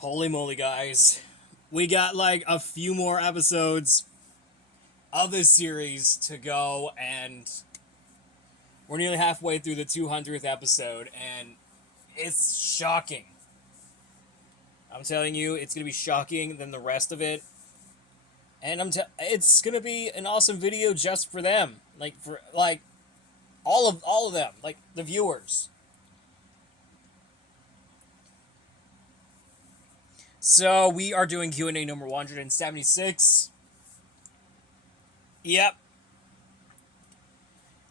Holy moly, guys. We got like a few more episodes of this series to go, and we're nearly halfway through the 200th episode, and it's shocking. I'm telling you, it's going to be shocking than the rest of it. And it's going to be an awesome video just for them. For all of them, like the viewers. So, we are doing Q&A number 176. Yep,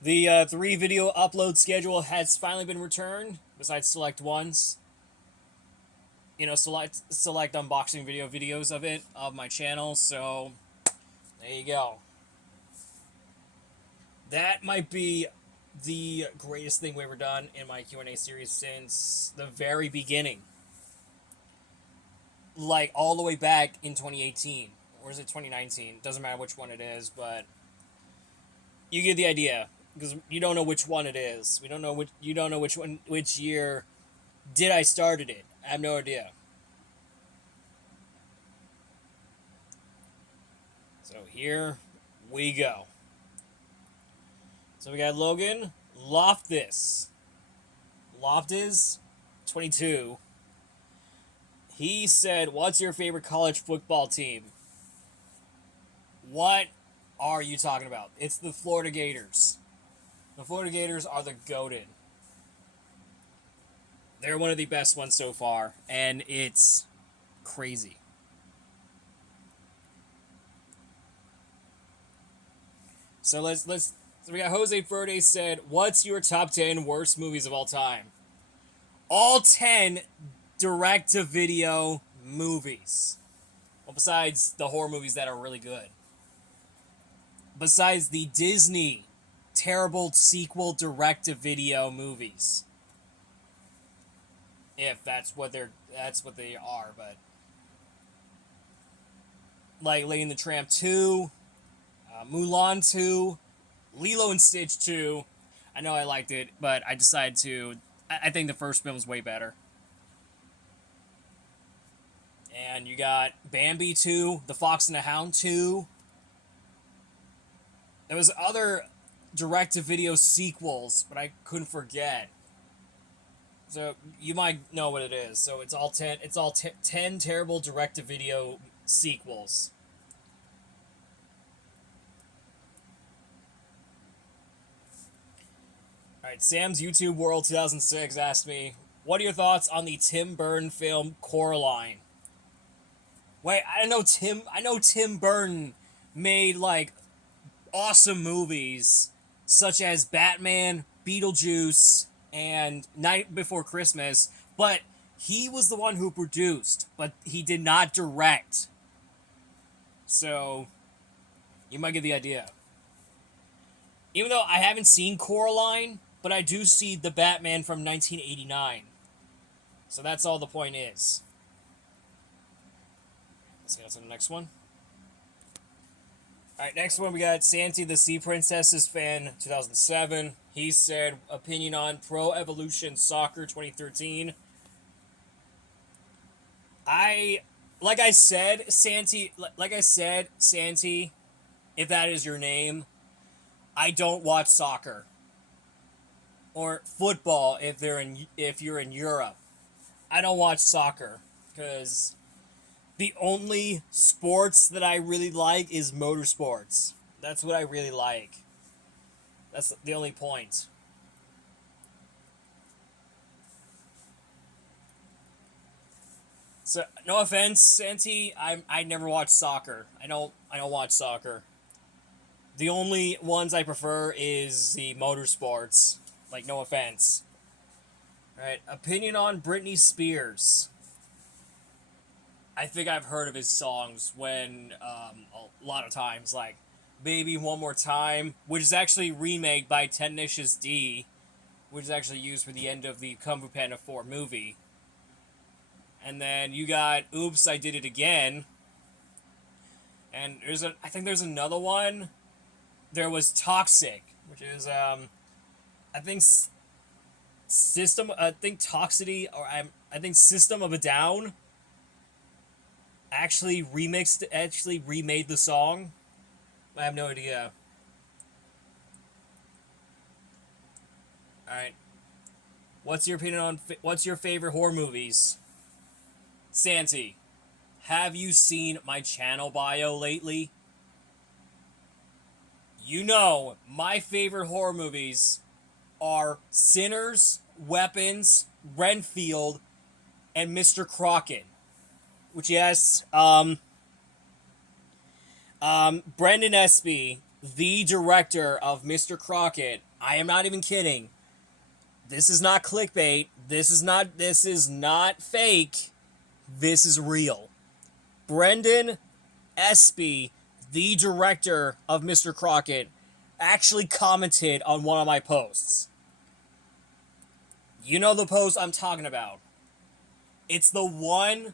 the 3 video upload schedule has finally been returned, besides select ones. Select unboxing videos of my channel, so there you go. That might be the greatest thing we've ever done in my Q&A series since the very beginning. Like, all the way back in 2018. Or is it 2019? Doesn't matter which one it is, but you get the idea. Because you don't know which one it is. You don't know which year did I started it. I have no idea. So here we go. So we got Logan Loftus. 22. He said, "What's your favorite college football team?" What are you talking about? It's the Florida Gators. The Florida Gators are the goated. They're one of the best ones so far, and it's crazy. So so we got Jose Verde said, "What's your top 10 worst movies of all time?" All 10 direct-to-video movies. Well, besides the horror movies that are really good. Besides the Disney terrible sequel direct-to-video movies. If that's what they are, but like Lady and the Tramp 2, Mulan 2, Lilo and Stitch 2. I know I liked it, but I decided to. I think the first film was way better. And you got Bambi 2, The Fox and the Hound 2. There was other direct-to-video sequels, but I couldn't forget. So you might know what it is. So it's all 10. It's all 10 terrible direct-to-video sequels. All right, Sam's YouTube World 2006 asked me, "What are your thoughts on the Tim Burton film Coraline?" Wait, I know Tim Burton made like awesome movies such as Batman, Beetlejuice, and Night Before Christmas, but he was the one who produced, but he did not direct. So you might get the idea. Even though I haven't seen Coraline, but I do see the Batman from 1989. So that's all the point is. Let's get on to the next one. Alright, next one we got Santi the Sea Princesses fan 2007. He said, opinion on Pro Evolution Soccer 2013. Like I said, Santi, if that is your name, I don't watch soccer. Or football if you're in Europe. I don't watch soccer because the only sports that I really like is motorsports. That's what I really like. That's the only point. So no offense, Santi, I never watch soccer. I don't watch soccer. The only ones I prefer is the motorsports. Like, no offense. Alright, opinion on Britney Spears. I think I've heard of his songs when, a lot of times, like Baby One More Time, which is actually remade by Tenacious D, which is actually used for the end of the Kung Fu Panda 4 movie. And then you got Oops, I Did It Again. And I think there's another one. There was Toxic, which is, I think Toxicity, or I think System of a Down. actually remade the song. I have no idea. All right. What's your favorite horror movies? Santi, have you seen my channel bio lately? You know, my favorite horror movies are Sinners, Weapons, Renfield, and Mr. Crockett. Which, yes, Brendan Espy, the director of Mr. Crockett. I am not even kidding. This is not clickbait. This is not fake. This is real. Brendan Espy, the director of Mr. Crockett, actually commented on one of my posts. You know the post I'm talking about. It's the one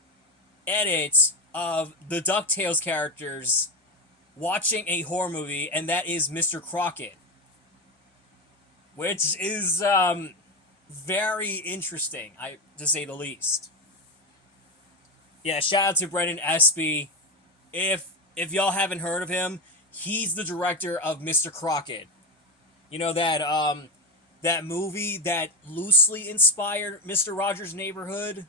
edit of the DuckTales characters watching a horror movie, and that is Mr. Crockett. Which is very interesting, to say the least. Yeah, shout out to Brendan Espy. If y'all haven't heard of him, he's the director of Mr. Crockett. You know that movie that loosely inspired Mr. Rogers' Neighborhood?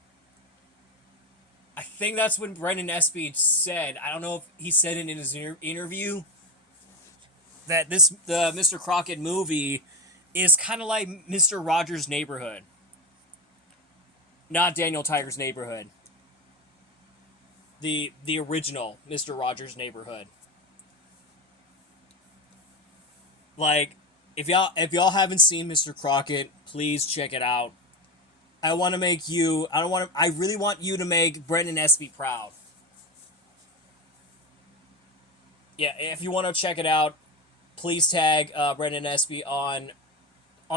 I think that's what Brendan Espy said. I don't know if he said it in his interview that the Mr. Crockett movie is kind of like Mr. Rogers' Neighborhood. Not Daniel Tiger's Neighborhood. The original Mr. Rogers' Neighborhood. Like, if y'all haven't seen Mr. Crockett, please check it out. I really want you to make Brendan Espy proud. Yeah, if you want to check it out, please tag Brendan Espy on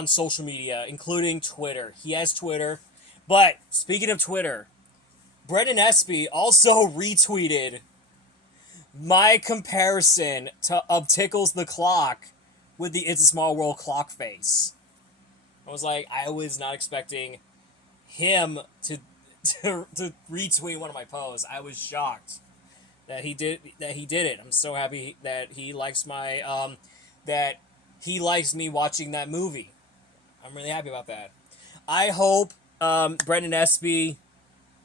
social media, including Twitter. He has Twitter. But speaking of Twitter, Brendan Espy also retweeted my comparison of Tickles the Clock with the It's a Small World clock face. I was not expecting him to retweet one of my posts. I was shocked that he did it. I'm so happy that he likes me watching that movie. I'm really happy about that. I hope Brendan Espy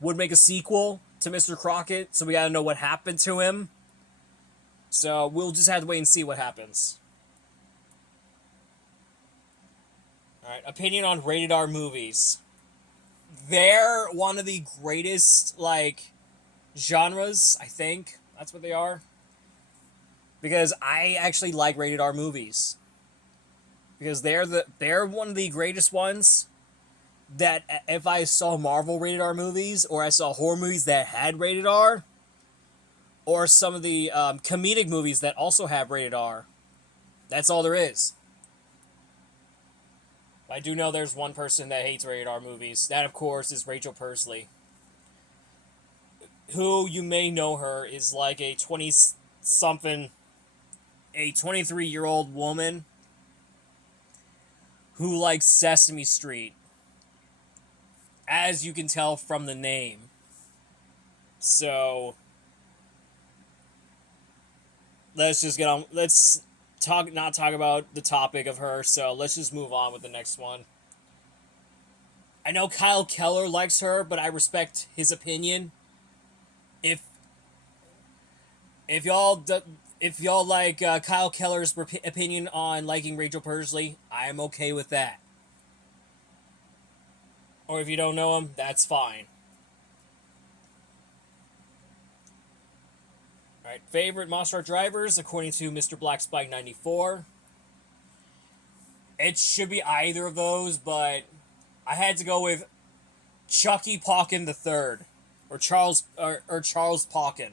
would make a sequel to Mr. Crockett, so we gotta know what happened to him. So we'll just have to wait and see what happens. Alright, opinion on rated R movies. They're one of the greatest, genres, I think. That's what they are. Because I actually like rated R movies. Because they're one of the greatest ones that if I saw Marvel rated R movies, or I saw horror movies that had rated R, or some of the comedic movies that also have rated R, that's all there is. I do know there's one person that hates rated R movies. That, of course, is Rachel Persley. Who, you may know her, is like a 23-year-old woman who likes Sesame Street. As you can tell from the name. So, let's just get on. Let's not talk about the topic of her, so let's just move on with the next one. I know Kyle Keller likes her, but I respect his opinion. If y'all like Kyle Keller's opinion on liking Rachel Persley, I am okay with that. Or if you don't know him, that's fine. Alright, favorite Monster Truck drivers, according to Mr. Black Spike 94. It should be either of those, but I had to go with Chucky Pauken III. Or Charles Pauken.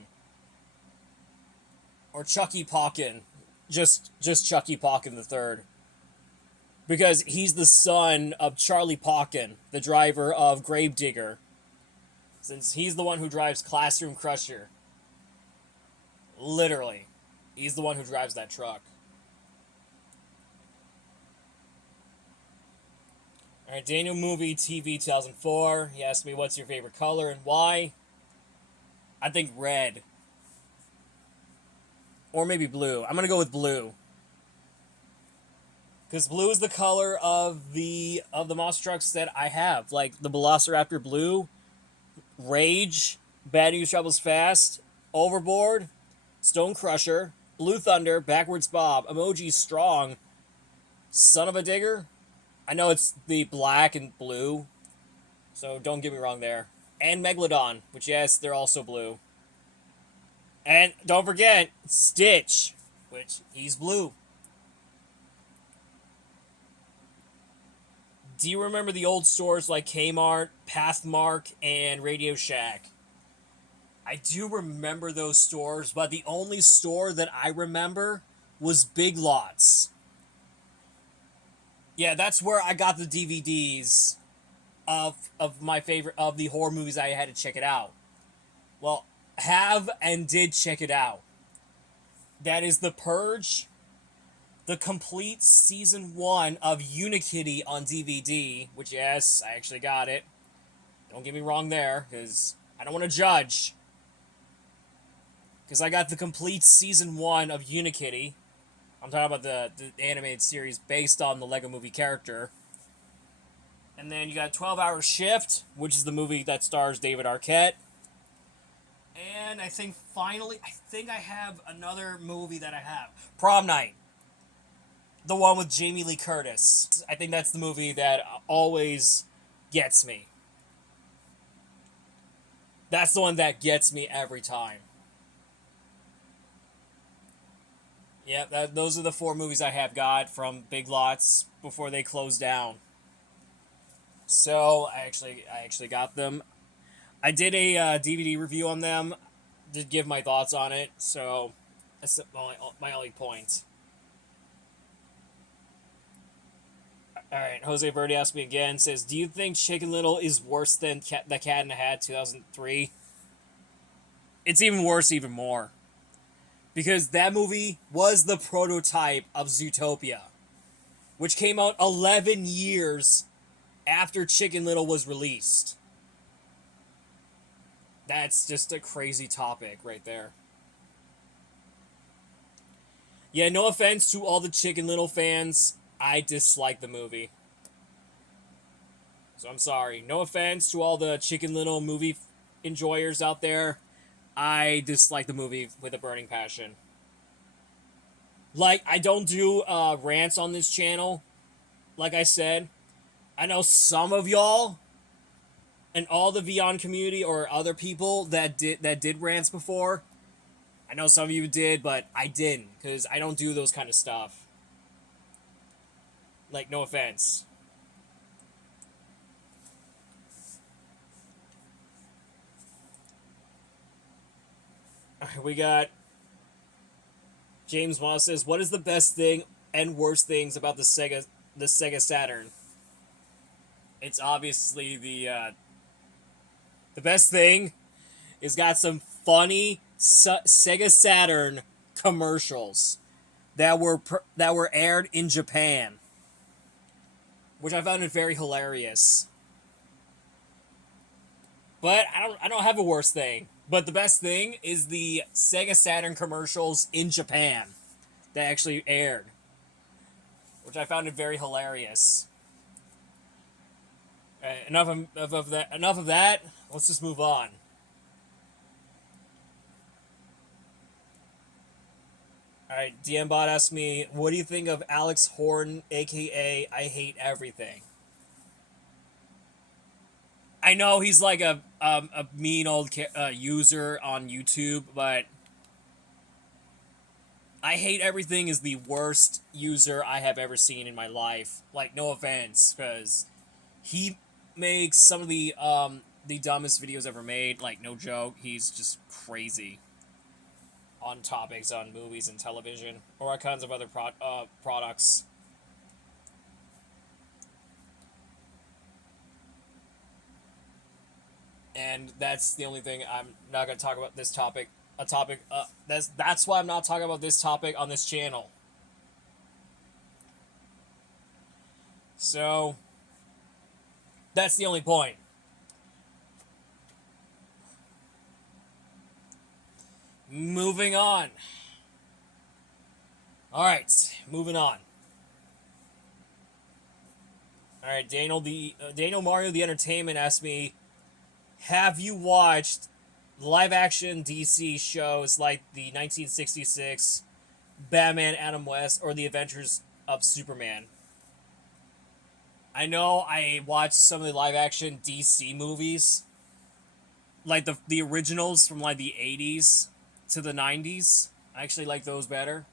Or Chucky Pauken. Just Chucky Pauken III. Because he's the son of Charlie Pauken, the driver of Gravedigger. Since he's the one who drives Classroom Crusher. Literally. He's the one who drives that truck. Alright, Daniel Movie TV 2004. He asked me, what's your favorite color and why? I think red. Or maybe blue. I'm gonna go with blue. Because blue is the color of the monster trucks that I have. Like the Velociraptor Blue, Rage, Bad News Travels Fast, Overboard, Stone Crusher, Blue Thunder, Backwards Bob, Emoji Strong, Son of a Digger. I know it's the black and blue, so don't get me wrong there. And Megalodon, which yes, they're also blue. And don't forget, Stitch, which he's blue. Do you remember the old stores like Kmart, Pathmark, and Radio Shack? I do remember those stores, but the only store that I remember was Big Lots. Yeah, that's where I got the DVDs of my favorite of the horror movies I had to check it out. Well, have and did check it out. That is The Purge, the complete season 1 of Unikitty on DVD, which yes, I actually got it. Don't get me wrong there, because I don't want to judge. Because I got the complete season 1 of Unikitty. I'm talking about the animated series based on the Lego Movie character. And then you got 12-Hour Shift, which is the movie that stars David Arquette. And I think finally, I have another movie that I have. Prom Night. The one with Jamie Lee Curtis. I think that's the movie that always gets me. That's the one that gets me every time. Yeah, those are the 4 movies I have got from Big Lots before they closed down. So I actually got them. I did a DVD review on them. Did give my thoughts on it. So that's my only point. All right, Jose Verde asked me again. Says, "Do you think Chicken Little is worse than The Cat in the Hat 2003?" It's even worse, even more, because that movie was the prototype of Zootopia, which came out 11 years after Chicken Little was released. That's just a crazy topic right there. Yeah, no offense to all the Chicken Little fans. I dislike the movie. So I'm sorry. No offense to all the Chicken Little movie enjoyers out there. I dislike the movie with a burning passion. Like, I don't do rants on this channel. Like I said, I know some of y'all and all the Vion community or other people that did rants before. I know some of you did, but I didn't, because I don't do those kind of stuff. Like, no offense. We got James Moss says, "What is the best thing and worst things about the Sega Saturn?" It's obviously the best thing is got some funny Sega Saturn commercials that were aired in Japan, which I found it very hilarious. But I don't have a worst thing. But the best thing is the Sega Saturn commercials in Japan that actually aired, which I found it very hilarious. Enough of that. Enough of that. Let's just move on. All right, DMBot asked me, "What do you think of Alex Horn, aka I Hate Everything?" I know he's like a mean old user on YouTube, but I Hate Everything is the worst user I have ever seen in my life. Like, no offense, because he makes some of the dumbest videos ever made. Like, no joke, he's just crazy on topics on movies and television or all kinds of other products. And that's the only thing I'm not going to talk about this topic. That's why I'm not talking about this topic on this channel. So that's the only point. Moving on. Alright, moving on. Alright, Daniel Mario the Entertainment asked me, have you watched live-action DC shows like the 1966 Batman Adam West or the Adventures of Superman? I know I watched some of the live-action DC movies, like the originals from like the 80s to the 90s. I actually like those better.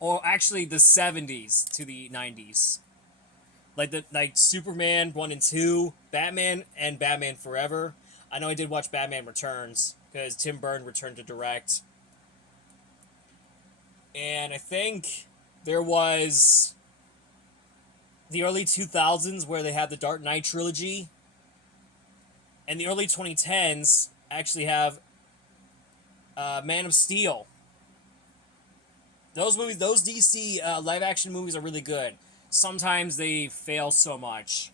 Or actually the 70s to the 90s. Like Superman 1 and 2, Batman and Batman Forever. I know I did watch Batman Returns because Tim Burton returned to direct. And I think there was the early 2000s where they had the Dark Knight trilogy. And the early 2010s actually have Man of Steel. Those movies, those DC live action movies are really good. Sometimes they fail so much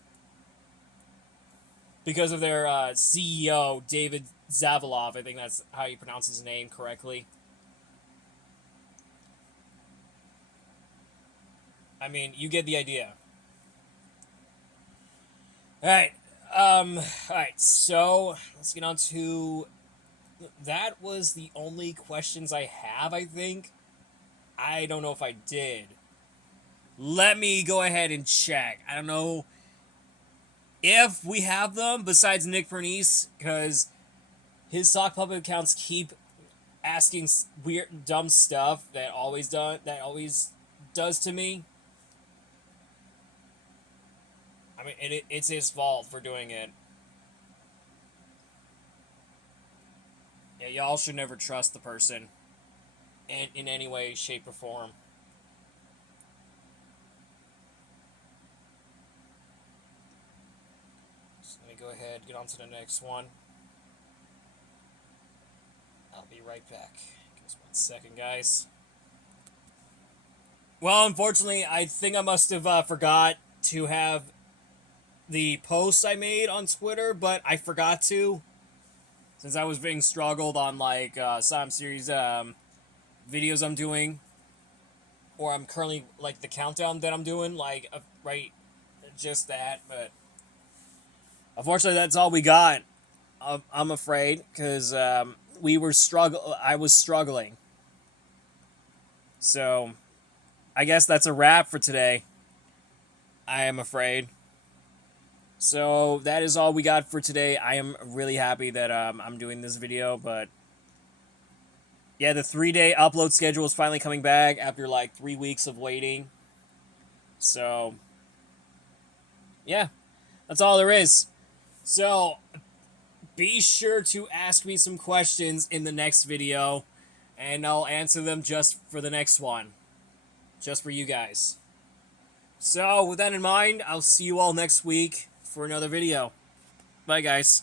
because of their CEO, David Zavalov. I think that's how you pronounce his name correctly. I mean, you get the idea. Alright. Alright, so let's get on to... That was the only questions I have, I think. I don't know if I did. Let me go ahead and check. I don't know if we have them besides Nick Pernice, because his sock puppet accounts keep asking weird, dumb stuff that always does to me. I mean, it's his fault for doing it. Yeah, y'all should never trust the person in any way, shape, or form. So let me go ahead, get on to the next one. I'll be right back. Just 1 second, guys. Well, unfortunately, I think I must have forgot to have the posts I made on Twitter, but I forgot to. Since I was being struggled on, like, some series videos I'm doing. Or I'm currently, like, the countdown that I'm doing, like, right, just that, but... Unfortunately, that's all we got, I'm afraid, because I was struggling. So, I guess that's a wrap for today. I am afraid. So, that is all we got for today. I am really happy that I'm doing this video, but... Yeah, the 3-day upload schedule is finally coming back after, like, 3 weeks of waiting. So, yeah, that's all there is. So, be sure to ask me some questions in the next video, and I'll answer them just for the next one. Just for you guys. So, with that in mind, I'll see you all next week for another video. Bye, guys.